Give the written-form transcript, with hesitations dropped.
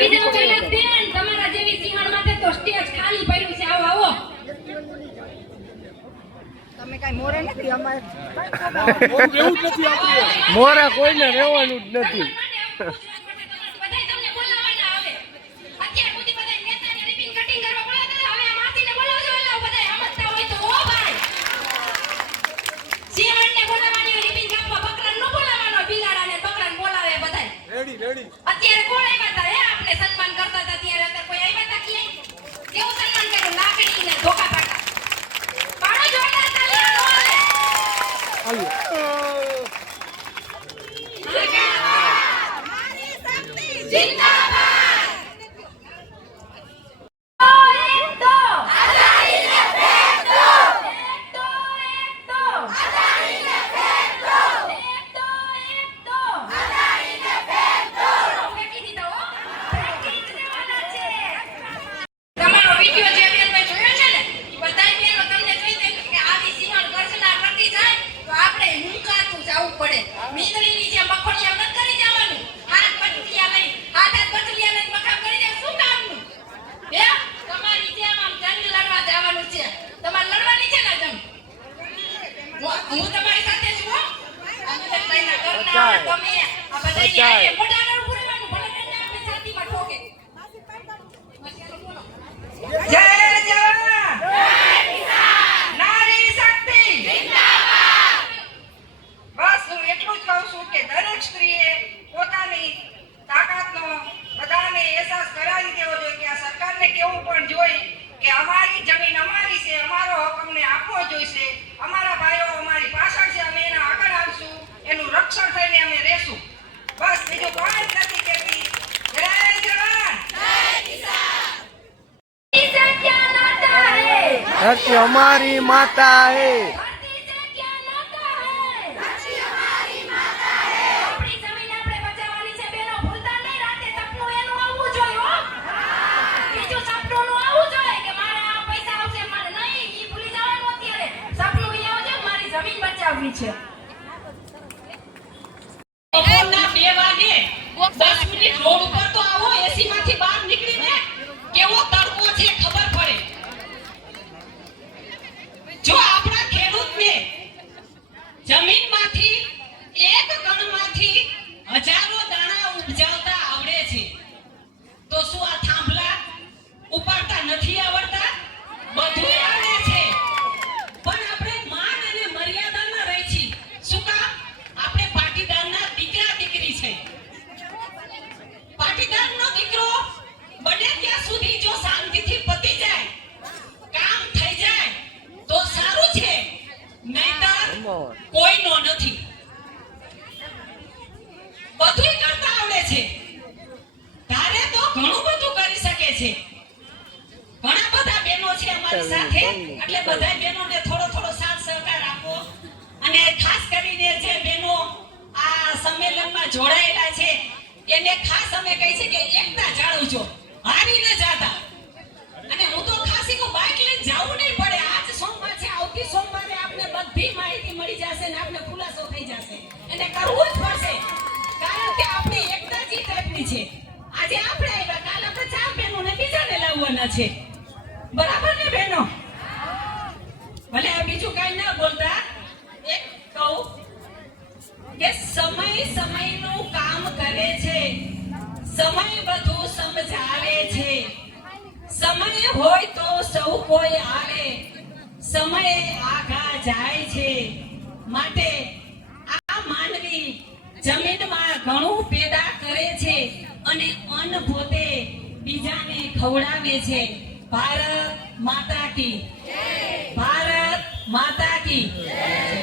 આવી જાવ કૈલાસ બેન, તમારા જેવી સિંહણ માટે તો સ્ટેજ ખાલી પડ્યું છે. આવો આવો. તમે કઈ મોરે નથી અમારે એવું જ નથી આપણે મોરે કોઈને રહેવાનું જ નથી. અત્યારે કોણ આવ્યા હતા? આપણે સન્માન કરતા હતા ત્યારે અત્યારે કોઈ આવ્યા હતા ક્યાંય? કેવું સન્માન કર્યું? લાકડી ને ધોકા પાકા પાડો જોડા તાલિયા નો મારી શક્તિ જિંદાબાદ. હું તમારી સાથે છું. તમે આ બધા મોટા આગળ ઉભું રહેવાનું. ભલે કરીને આપણે છાતીમાં ઠોકે. જય જવાન, જય કિસાન, નારી શક્તિ જિંદાબાદ. બસ હું એટલું જ કહું છું કે દરેક સ્ત્રીએ પોતાની તાકાતનો બધાને અહેસાસ કરાવી દેવો જોઈએ કે આ સરકારને કેવું પણ જોઈ કે અમારી જમીન અમારી છે, અમારો હક અમને આપવો જોઈશે. અમારા ભાઈઓ અમારી પાછળ છે, અમે એના આગળ આવશું, એનું રક્ષણ થઈને અમે રહેશું. બસ બીજું કોઈ જ નથી કહેતી. જય જવાન, જય કિસાન. इसे क्या नाता है? धरती हमारी माता है. धरती से क्या नाता है? धरती हमारी माता है. अपनी जमीन આપણે બચાવવાની છે બેનો. ભૂલતા નહીં. રાતે સપનું એનું આવવું જોઈએ હો. બીજું સપનું નું આવવું જોઈએ કે મારે આ પૈસા આવશે, મારે નહીં. ઈ ભૂલી જવાનું અત્યારે. સપનું ઈ આવજો મારી જમીન બચાવવી છે. બપોરના 2 વાગે 10 મિનિટ રોડ ઉપર તો આવો. એસી માંથી બહાર નીકળીને કેવો તડકો છે ખબર પડે. જો આપણા ખેડૂતને જમીનમાંથી એક કણમાંથી હજારો દાણા ઉપજાવતા આવડે છે તો શું આ થાંભલા ઉપાડતા નથી આવડતા? બધું આવડે છે. પણ આપણે માન અને મર્યાદામાં રહી છીએ. શું કામ? આપણે પાટીદારના દીકરા દીકરી છે. પાટીદારનો દીકરો બને ત્યાં સુધી જો શાંતિથી પતી જાય, કામ થઈ જાય તો સારું છે, નહીંતર કોઈનો નથી. બધું કરતા આવડે છે. તારે તો ઘણું બધું કરી શકે છે. ઘણા બધા બહેનો છે અમારી સાથે, એટલે બધા બહેનોને થોડો થોડો સાથ સહકાર આપો. અને ખાસ કરીને જે બહેનો આ સંમેલનમાં જોડાયેલા છે એને ખાસ અમે કહી છે કે એકતા જાળવજો, હારી ન જાતા. અને હું તો ખાસી કો બાઇક લઈને જાવું નહીં પડે. આજ સોમવાર છે, આવતી સોમવારે આપણે બધી માહિતી મળી જશે ને આપણે ખુલાસો થઈ જશે. એને કરવું જ પડશે કારણ કે આપણી એકતા જ ટાઈપની છે. આજે આપણે આવ્યા, કાલ આપણે 4 બહેનોને બીજાને લાવવાના છે. બરાબર ને બહેનો? ભલે આ બીજું કઈ ના બોલતા એક કહું કે સમય સમયનું કામ કરે છે. સમય બધું સમજાવે છે. સમય હોય તો સૌ કોઈ આવે. સમય આગા જાય છે. માટે આ માનવી જમીનમાં ઘણું પેદા કરે છે અને અન્ન પોતે બીજાને ખવડાવે છે. ભારત માતા કી જય. ભારત માતા કી જય.